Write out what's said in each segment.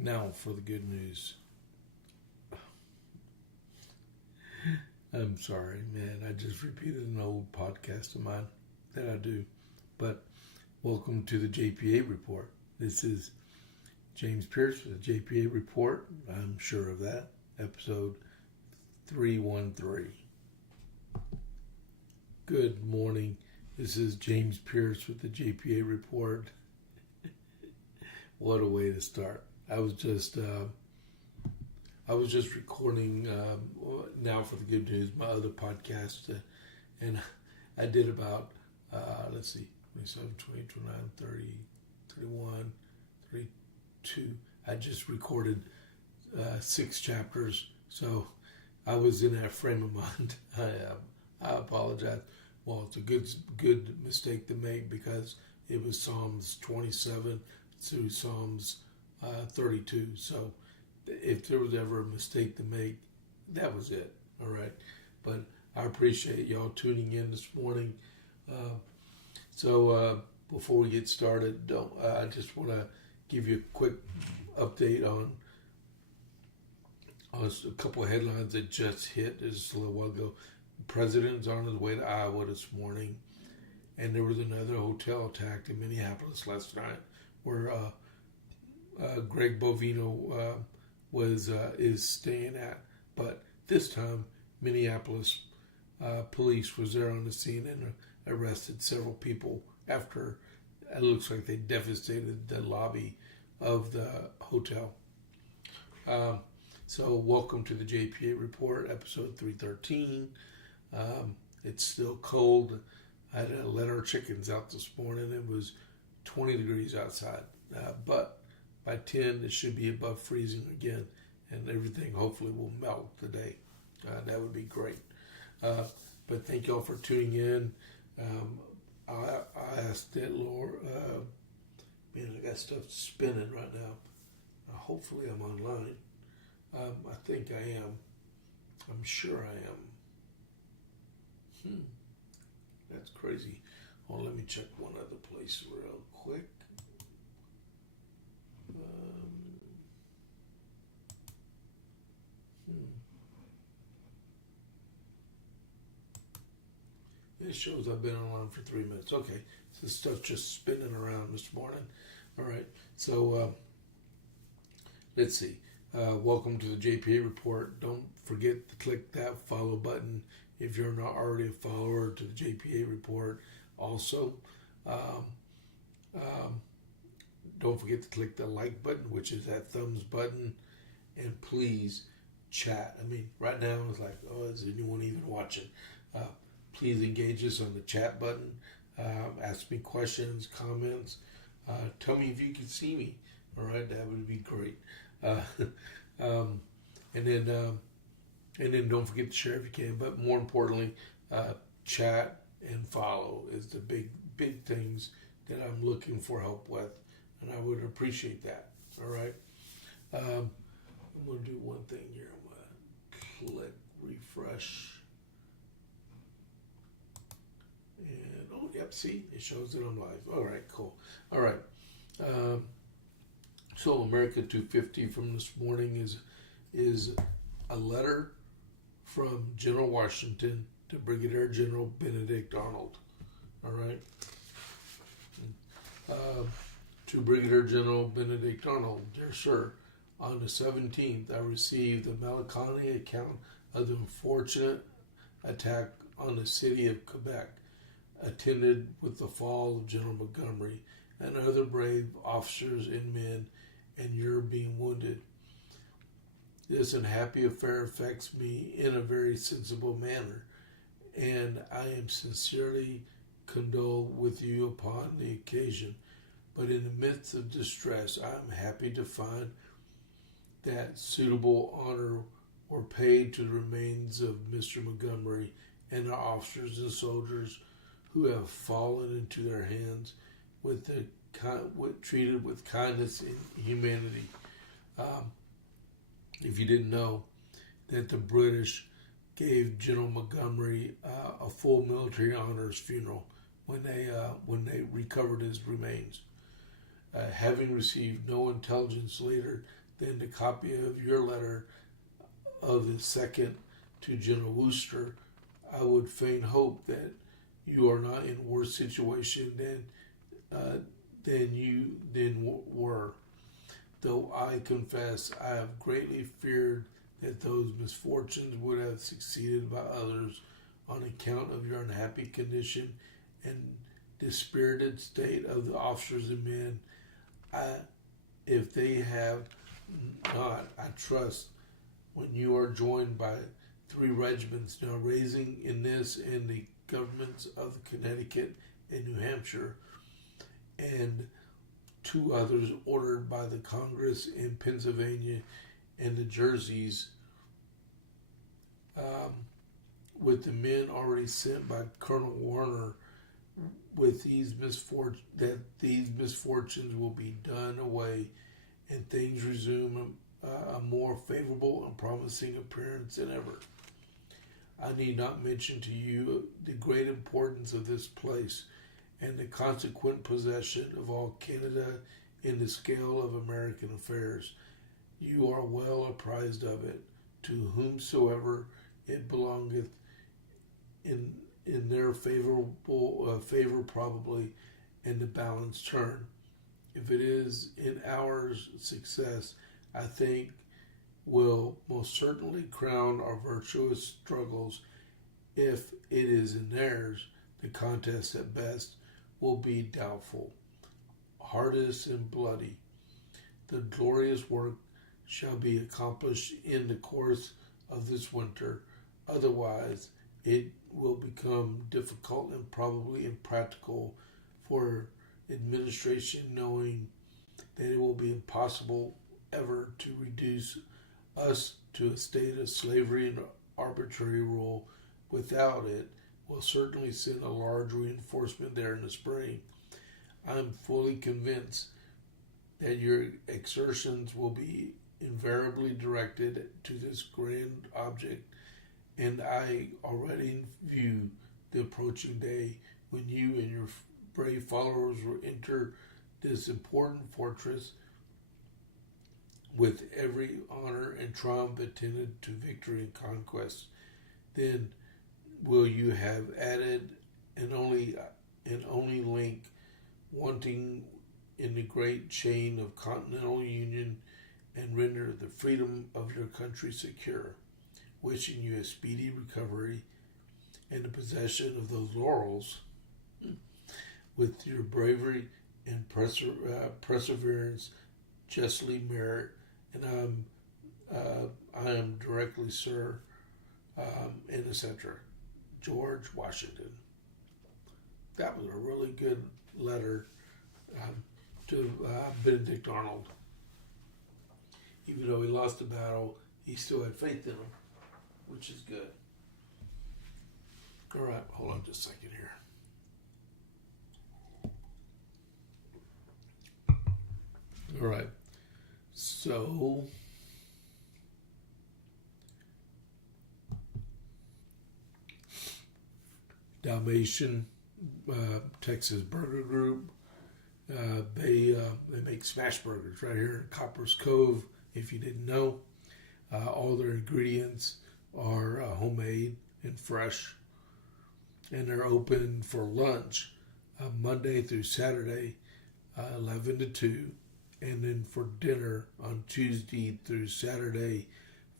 Now for the good news. I'm sorry, man. I just repeated an old podcast of mine that I do. But welcome to the JP8 report. This is James Pierce with the JP8 report. I'm sure of that. Episode 313. Good morning. This is James Pierce with the JP8 report. What a way to start. I was just recording now for the good news, my other podcast, and I did about 27, 28, 29, 30, 31, 32. I just recorded 6 chapters, so I was in that frame of mind. I apologize. Well, it's a good mistake to make because it was Psalms 27 through Psalms 32. So if there was ever a mistake to make, that was it. All right. But I appreciate y'all tuning in this morning. So before we get started, I just want to give you a quick update on a couple of headlines that just hit just a little while ago. The president's on his way to Iowa this morning, and there was another hotel attack in Minneapolis last night where Greg Bovino is staying at. But this time, Minneapolis police was there on the scene and arrested several people after it looks like they devastated the lobby of the hotel. So welcome to the JP8 report, episode 313. It's still cold. I had to let our chickens out this morning. It was 20 degrees outside, but by 10 it should be above freezing again, and everything hopefully will melt today. That would be great. But thank y'all for tuning in. I asked that Lord, man, I got stuff spinning right now. Hopefully I'm online. I think I am. I'm sure I am. That's crazy. Oh, let me check one other place real quick. It shows I've been online for 3 minutes. Okay, so this stuff's just spinning around this morning. All right, so let's see. Welcome to the JPA report. Don't forget to click that follow button if you're not already a follower to the JPA report. Also, don't forget to click the like button, which is that thumbs button, and please chat. I mean, right now it's like, oh, is anyone even watching? Please engage us on the chat button. Ask me questions, comments. Tell me if you can see me. All right, that would be great. And then don't forget to share if you can. But more importantly, chat and follow is the big things that I'm looking for help with, and I would appreciate that. All right. I'm going to do one thing here. I'm going to click refresh. And, oh, yep, see, it shows that I'm live. All right, cool. All right. So America 250 from this morning is a letter from General Washington to Brigadier General Benedict Arnold. All right. To Brigadier General Benedict Arnold, dear sir, on the 17th, I received the melancholy account of the unfortunate attack on the city of Quebec, attended with the fall of General Montgomery and other brave officers and men, and your being wounded. This unhappy affair affects me in a very sensible manner, and I am sincerely condole with you upon the occasion. But in the midst of distress, I am happy to find that suitable honor were paid to the remains of Mr. Montgomery and the officers and soldiers who have fallen into their hands treated with kindness and humanity. If you didn't know, that the British gave General Montgomery a full military honors funeral when they recovered his remains. Having received no intelligence later than the copy of your letter of the 2nd to General Wooster. I would fain hope that you are not in worse situation than you then were. Though I confess I have greatly feared that those misfortunes would have succeeded by others on account of your unhappy condition and dispirited state of the officers and men. If they have not, I trust, when you are joined by 3 regiments now raising in this and the governments of Connecticut and New Hampshire, and 2 others ordered by the Congress in Pennsylvania and the Jerseys, with the men already sent by Colonel Warner, with these misfortunes will be done away and things resume a more favorable and promising appearance than ever. I need not mention to you the great importance of this place and the consequent possession of all Canada in the scale of American affairs. You are well apprised of it, to whomsoever it belongeth in their favor probably, and the balance turn. If it is in ours, success, I think, will most certainly crown our virtuous struggles. If it is in theirs, the contest at best will be doubtful, hardest and bloody. The glorious work shall be accomplished in the course of this winter. Otherwise, it will become difficult and probably impractical for administration, knowing that it will be impossible ever to reduce us to a state of slavery and arbitrary rule. Without it, will certainly send a large reinforcement there in the spring. I am fully convinced that your exertions will be invariably directed to this grand object, and I already view the approaching day when you and your brave followers will enter this important fortress with every honor and triumph attended to victory and conquest. Then will you have added an only link wanting in the great chain of continental union, and render the freedom of your country secure, wishing you a speedy recovery and the possession of those laurels with your bravery and perseverance justly merit. And I am directly, sir, and etc. George Washington. That was a really good letter to Benedict Arnold. Even though he lost the battle, he still had faith in him, which is good. All right, hold on just a second here. All right, so Dalmatian, Texas Burger Group. They make smash burgers right here in Copper's Cove. If you didn't know, all their ingredients are homemade and fresh, and they're open for lunch Monday through Saturday, 11 to 2, and then for dinner on Tuesday through Saturday,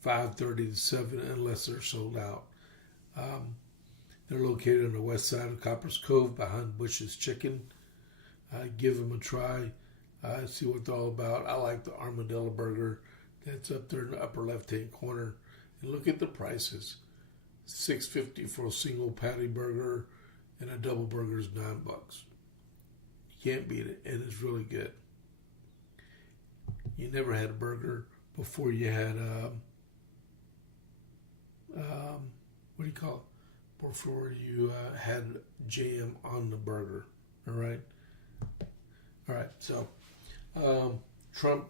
5:30 to 7, unless they're sold out. They're located on the west side of Copper's Cove behind Bush's Chicken. Give them a try. See what they're all about. I like the armadillo burger that's up there in the upper left-hand corner. And look at the prices. $6.50 for a single patty burger, and a double burger is $9. You can't beat it, and it's really good. You never had a burger before you had what do you call it? Before you had jam on the burger. All right. So Trump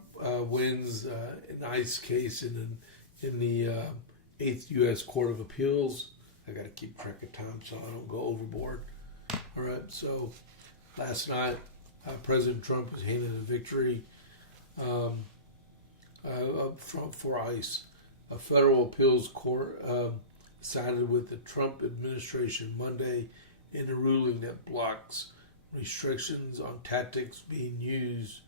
wins an ICE case in the 8th U.S. Court of Appeals. I got to keep track of time so I don't go overboard. All right, so last night President Trump was handed a victory. for ICE. A federal appeals court sided with the Trump administration Monday in a ruling that blocks restrictions on tactics being used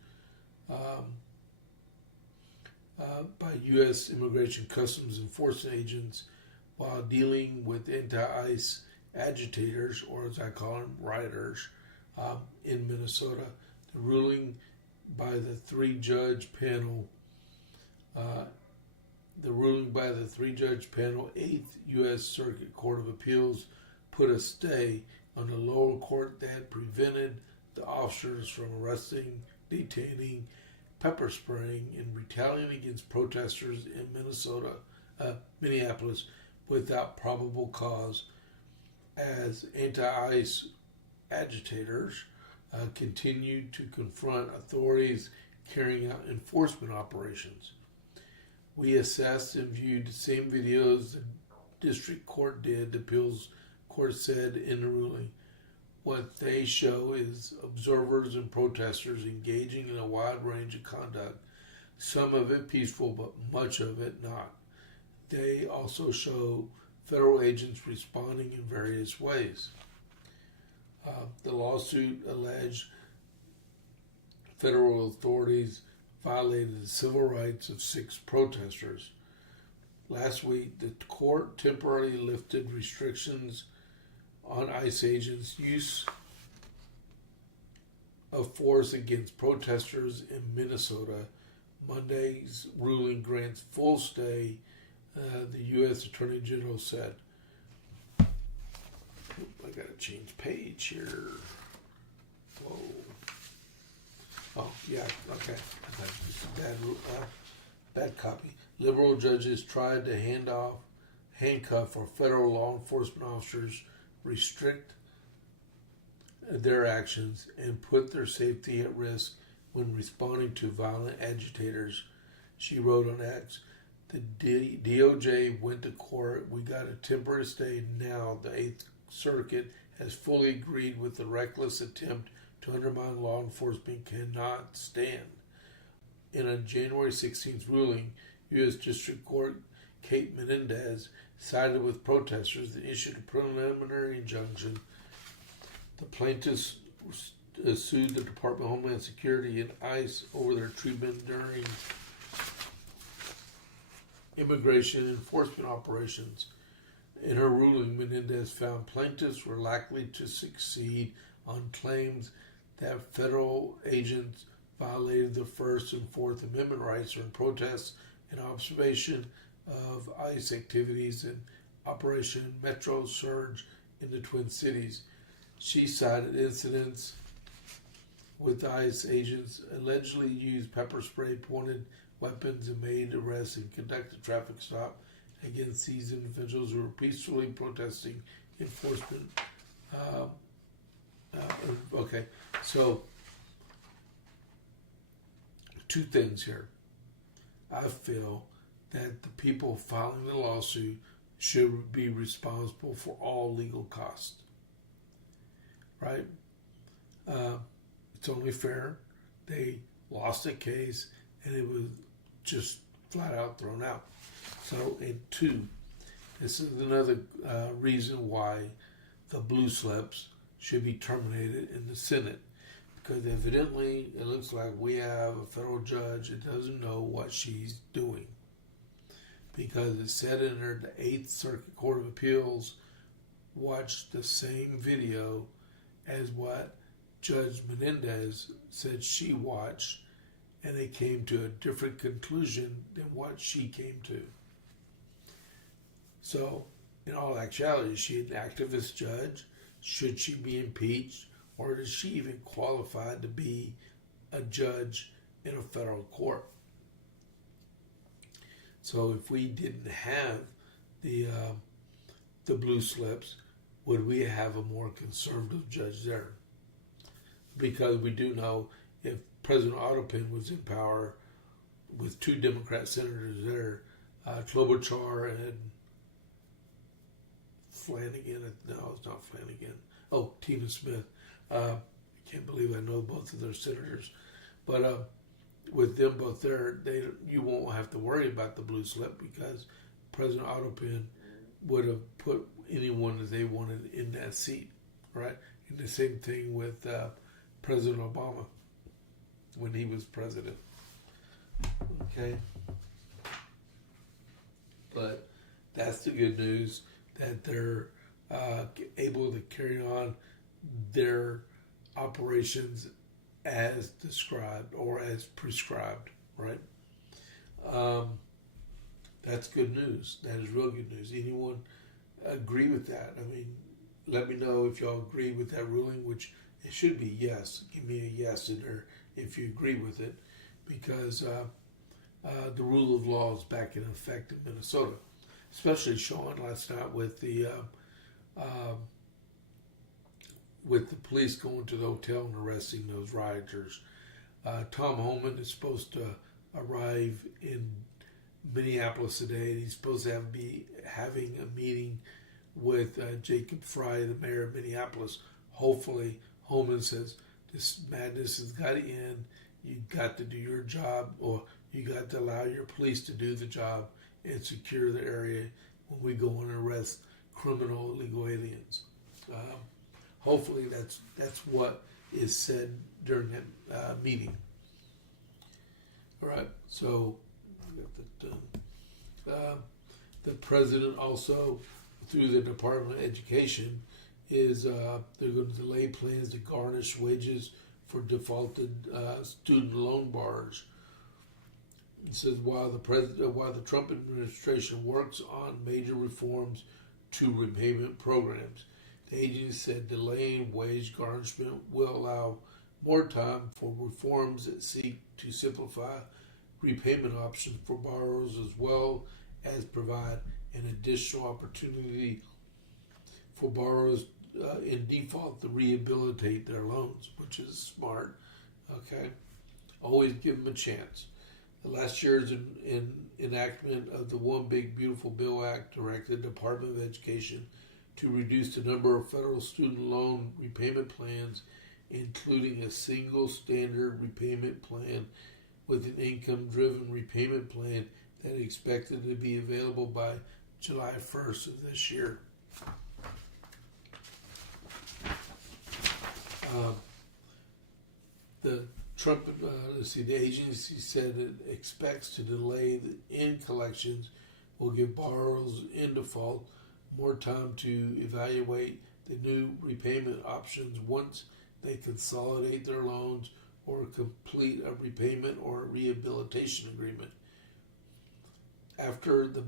by U.S. Immigration Customs Enforcement agents while dealing with anti-ICE agitators, or as I call them, rioters, in Minnesota. The ruling by the three-judge panel, 8th U.S. Circuit Court of Appeals put a stay on the lower court that prevented the officers from arresting, detaining, pepper spraying, and retaliating against protesters in Minneapolis without probable cause, as anti-ICE agitators continued to confront authorities carrying out enforcement operations. We assessed and viewed the same videos the district court did, the appeals court said in the ruling. What they show is observers and protesters engaging in a wide range of conduct, some of it peaceful, but much of it not. They also show federal agents responding in various ways. The lawsuit alleged federal authorities violated the civil rights of 6 protesters. Last week, the court temporarily lifted restrictions on ICE agents' use of force against protesters in Minnesota. Monday's ruling grants full stay, the U.S. Attorney General said. I gotta change page here. Whoa. Oh, yeah, okay. Bad copy. Liberal judges tried to handcuff our federal law enforcement officers, restrict their actions, and put their safety at risk when responding to violent agitators, she wrote on X. The DOJ went to court. We got a temporary stay. Now the 8th Circuit has fully agreed with the reckless attempt to undermine law enforcement cannot stand. In a January 16th ruling, U.S. District Court Kate Menendez sided with protesters that issued a preliminary injunction. The plaintiffs sued the Department of Homeland Security and ICE over their treatment during immigration enforcement operations. In her ruling, Menendez found plaintiffs were likely to succeed on claims that federal agents violated the First and Fourth Amendment rights during protests and observation of ICE activities in Operation Metro Surge in the Twin Cities. She cited incidents with ICE agents allegedly used pepper spray, pointed weapons, and made arrests and conducted a traffic stop against these individuals who were peacefully protesting enforcement. Okay, so 2 things here. I feel that the people filing the lawsuit should be responsible for all legal costs. Right? It's only fair. They lost a case and it was just flat out thrown out. So, and 2, this is another reason why the blue slips should be terminated in the Senate. Because evidently it looks like we have a federal judge that doesn't know what she's doing. Because it said in there the 8th Circuit Court of Appeals watched the same video as what Judge Menendez said she watched, and they came to a different conclusion than what she came to. So, in all actuality, is she an activist judge? Should she be impeached? Or is she even qualified to be a judge in a federal court? So if we didn't have the blue slips, would we have a more conservative judge there? Because we do know if President Ottopin was in power with 2 Democrat senators there, Klobuchar and Flanagan. No, it's not Flanagan. Oh, Tina Smith. I can't believe I know both of their senators. But with them both there, you won't have to worry about the blue slip because President Otto would have put anyone that they wanted in that seat, right? And the same thing with President Obama when he was president. Okay, but that's the good news, that they're able to carry on their operations as described or as prescribed, right? That's good news. That is real good news. Anyone agree with that? I mean, let me know if y'all agree with that ruling, which it should be yes. Give me a yes in there if you agree with it, because the rule of law is back in effect in Minnesota, especially Sean last night with the police going to the hotel and arresting those rioters. Tom Homan is supposed to arrive in Minneapolis today, and he's supposed to be having a meeting with Jacob Frey, the mayor of Minneapolis. Hopefully, Homan says this madness has got to end. You got to do your job, or you got to allow your police to do the job and secure the area when we go and arrest criminal illegal aliens. Hopefully, that's what is said during that meeting. All right, so I got that done. The president also, through the Department of Education, is they're going to delay plans to garnish wages for defaulted student loan borrowers. It says while the Trump administration works on major reforms to repayment programs, the agency said delaying wage garnishment will allow more time for reforms that seek to simplify repayment options for borrowers, as well as provide an additional opportunity for borrowers in default to rehabilitate their loans, which is smart. Okay, always give them a chance. Last year's enactment of the One Big Beautiful Bill Act directed the Department of Education to reduce the number of federal student loan repayment plans, including a single standard repayment plan with an income-driven repayment plan that is expected to be available by July 1st of this year. The agency said it expects to delay the end collections will give borrowers in default more time to evaluate the new repayment options once they consolidate their loans or complete a repayment or a rehabilitation agreement. After the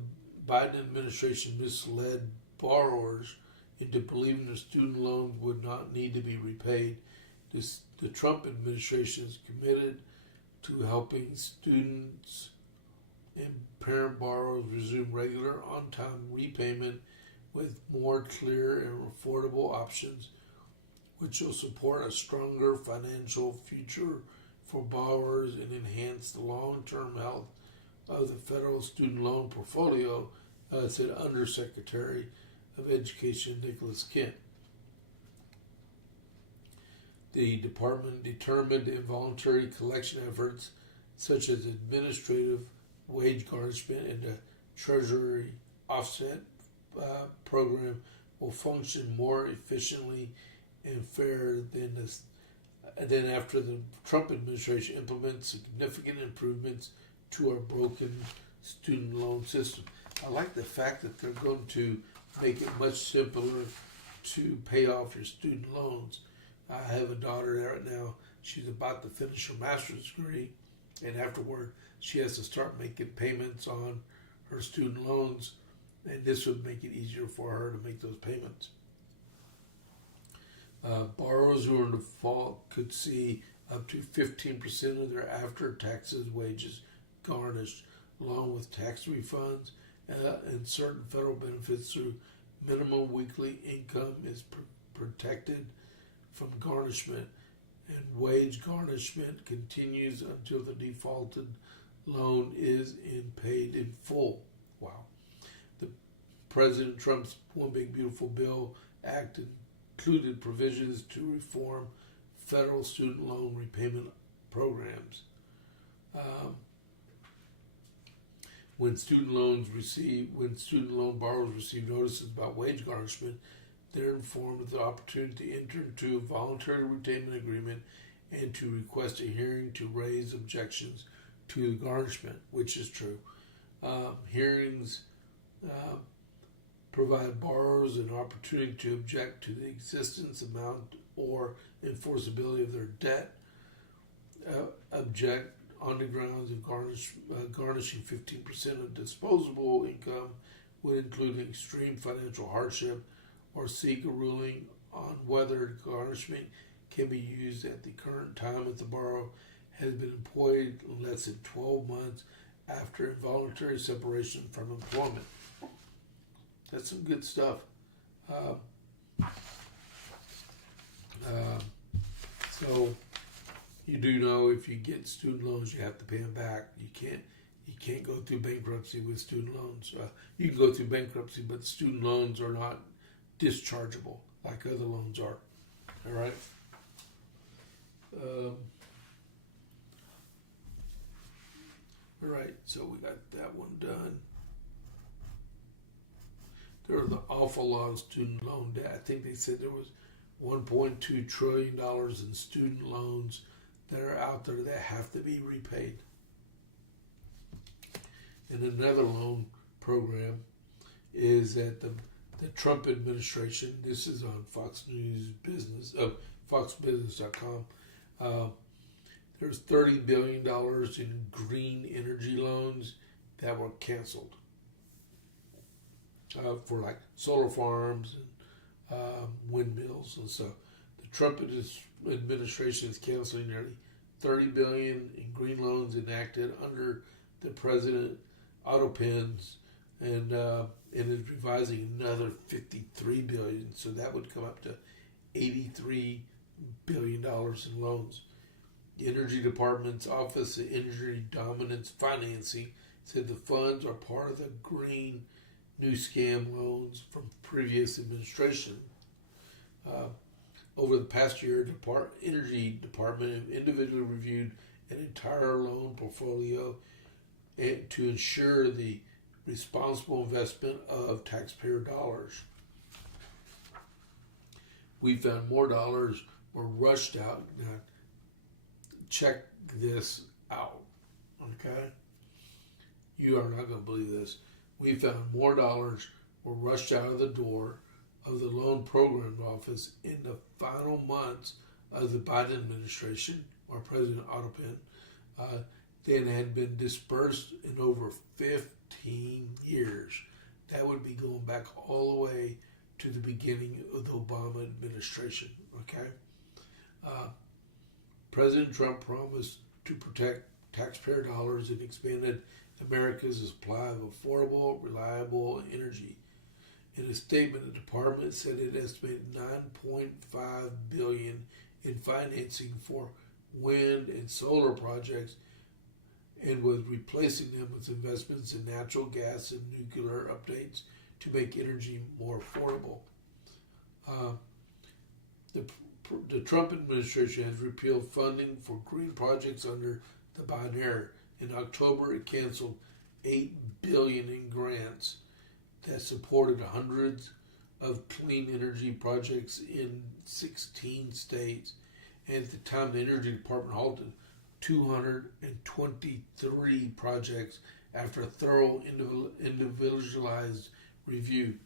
Biden administration misled borrowers into believing their student loans would not need to be repaid, the Trump administration is committed to helping students and parent borrowers resume regular on-time repayment with more clear and affordable options, which will support a stronger financial future for borrowers and enhance the long-term health of the federal student loan portfolio, said Undersecretary of Education Nicholas Kent. The department determined involuntary collection efforts such as administrative wage garnishment and the Treasury offset program will function more efficiently and fair than after the Trump administration implements significant improvements to our broken student loan system. I like the fact that they're going to make it much simpler to pay off your student loans. I have a daughter there right now. She's about to finish her master's degree, and afterward she has to start making payments on her student loans, and this would make it easier for her to make those payments. Borrowers who are in default could see up to 15% of their after-taxes wages garnished, along with tax refunds and certain federal benefits through minimum weekly income is protected from garnishment, and wage garnishment continues until the defaulted loan is paid in full. Wow. The President Trump's One Big Beautiful Bill Act included provisions to reform federal student loan repayment programs. Um, when student loan borrowers receive notices about wage garnishment, they're informed of the opportunity to enter into a voluntary retainment agreement and to request a hearing to raise objections to the garnishment, which is true. Hearings provide borrowers an opportunity to object to the existence, amount, or enforceability of their debt, object on the grounds of garnishing 15% of disposable income would include extreme financial hardship, or seek a ruling on whether garnishment can be used at the current time if the borrower has been employed less than 12 months after involuntary separation from employment. That's some good stuff. So you do know if you get student loans, you have to pay them back. You can't go through bankruptcy with student loans. You can go through bankruptcy, but student loans are not dischargeable like other loans are. All right. All right. So we got that one done. There was an awful lot of student loan debt. I think they said there was $1.2 trillion in student loans that are out there that have to be repaid. And another loan program is that the Trump administration, this is on Fox News Business, foxbusiness.com, there's $30 billion in green energy loans that were canceled for like solar farms and windmills and stuff. The Trump administration is canceling nearly $30 billion in green loans enacted under the president auto pens, and is revising another $53 billion, so that would come up to $83 billion in loans. The Energy Department's Office of Energy Dominance Financing said the funds are part of the green new scam loans from previous administration. Over the past year, the Energy Department individually reviewed an entire loan portfolio to ensure the responsible investment of taxpayer dollars. We found more dollars were rushed out. Now, check this out, okay? You are not going to believe this. We found more dollars were rushed out of the door of the loan program office in the final months of the Biden administration, or President Autopen, than had been dispersed in over 15 years. That would be going back all the way to the beginning of the Obama administration, okay? President Trump promised to protect taxpayer dollars and expanded America's supply of affordable, reliable energy. In a statement, the department said it estimated $9.5 billion in financing for wind and solar projects, and was replacing them with investments in natural gas and nuclear updates to make energy more affordable. The Trump administration has repealed funding for green projects under the Biden era. In October, it canceled $8 billion in grants that supported hundreds of clean energy projects in 16 states. And at the time, the Energy Department halted 223 projects after a thorough individualized review.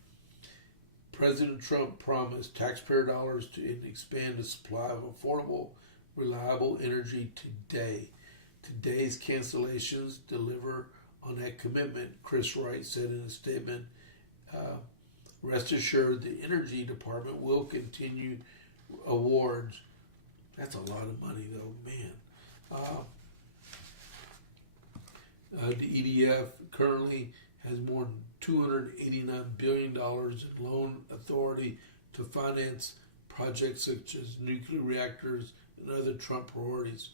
President Trump promised taxpayer dollars to expand the supply of affordable, reliable energy today. Today's cancellations deliver on that commitment, Chris Wright said in a statement. Rest assured, the Energy Department will continue awards. That's a lot of money, though, man. The EDF currently has more than $289 billion in loan authority to finance projects such as nuclear reactors and other Trump priorities.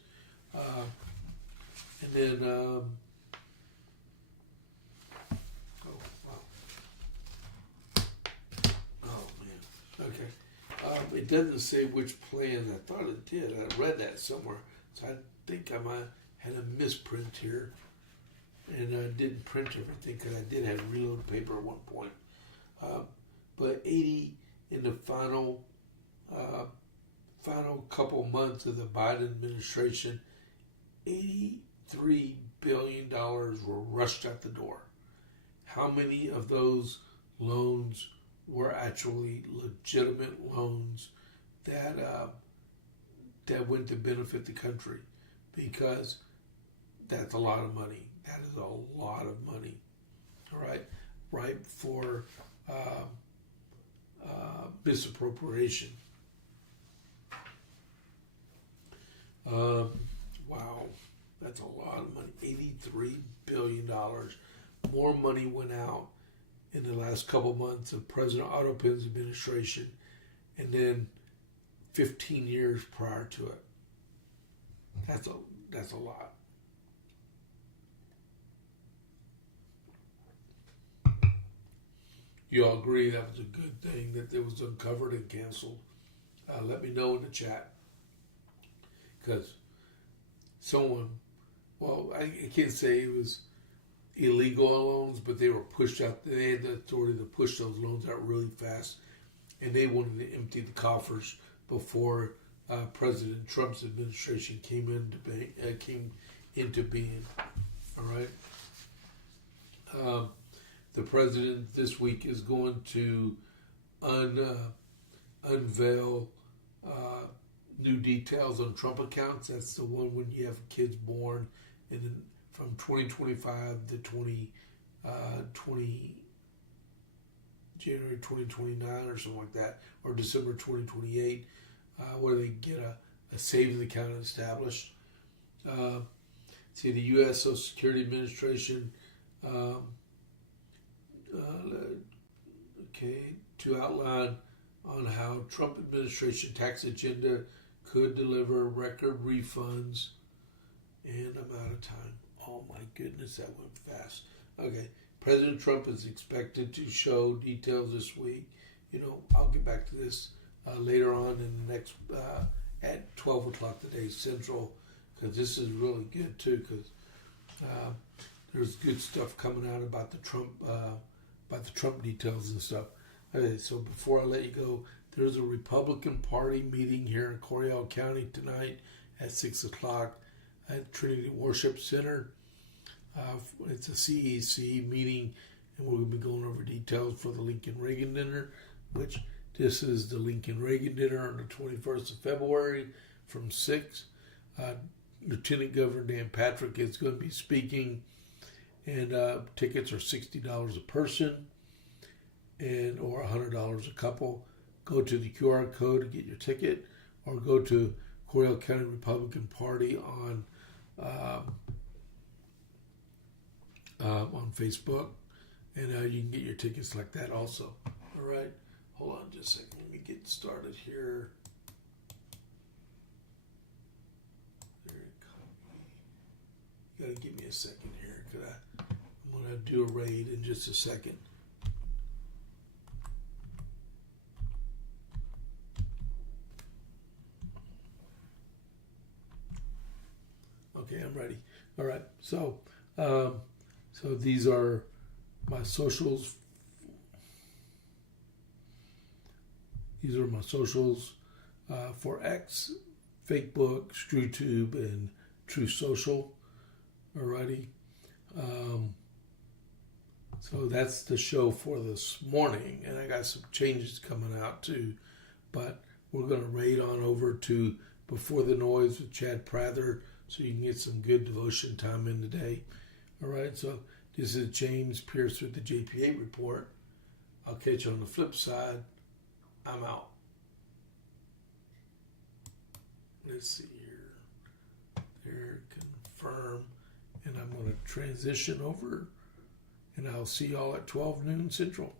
And then, oh man, okay. It doesn't say which plans. I thought it did. I read that somewhere, so I think I might had a misprint here, and I didn't print everything because I did have reload paper at one point. But 80 in the final couple months of the Biden administration, $83 billion were rushed out the door. How many of those loans were actually legitimate loans that went to benefit the country? Because that's a lot of money. That is a lot of money. All right, ripe for misappropriation. Wow, that's a lot of money. $83 billion. More money went out in the last couple months of President Otto Penn's administration, and then 15 years prior to it. That's a lot. You all agree that was a good thing that it was uncovered and canceled? Let me know in the chat. Because someone, well, I can't say it was illegal loans, but they were pushed out. They had the authority to push those loans out really fast, and they wanted to empty the coffers before President Trump's administration came into being. All right. The president this week is going to unveil new details on Trump accounts. That's the one when you have kids born from 2025 to 20 January 2029 or something like that, or December 2028, where they get a savings account established. See, the U.S. Social Security Administration to outline on how Trump administration tax agenda could deliver record refunds. And I'm out of time. Oh my goodness, that went fast. Okay, President Trump is expected to show details this week. I'll get back to this later on in the next at 12 o'clock today Central, because this is really good too. Because there's good stuff coming out about the Trump details and stuff. Okay, so before I let you go, there's a Republican Party meeting here in Coryell County tonight at 6 o'clock at Trinity Worship Center. It's a CEC meeting, and we're going to be going over details for the Lincoln Reagan dinner, which this is the Lincoln Reagan dinner on the 21st of February from 6. Lieutenant Governor Dan Patrick is going to be speaking, and tickets are $60 a person or $100 a couple. Go to the QR code to get your ticket, or go to Coryell County Republican Party on Facebook, and you can get your tickets like that also. All right, hold on just a second. Let me get started here. There it comes. You gotta give me a second here, because I'm gonna do a raid in just a second. Okay, I'm ready. All right, so these are my socials. These are my socials for X, Facebook, ScrewTube, and True Social. Alrighty. So that's the show for this morning, and I got some changes coming out too. But we're going to raid on over to Before the Noise with Chad Prather, so you can get some good devotion time in today. All right, so this is James Pierce with the JP8 report. I'll catch you on the flip side. I'm out. Let's see here. There, confirm. And I'm going to transition over, and I'll see y'all at 12 noon Central.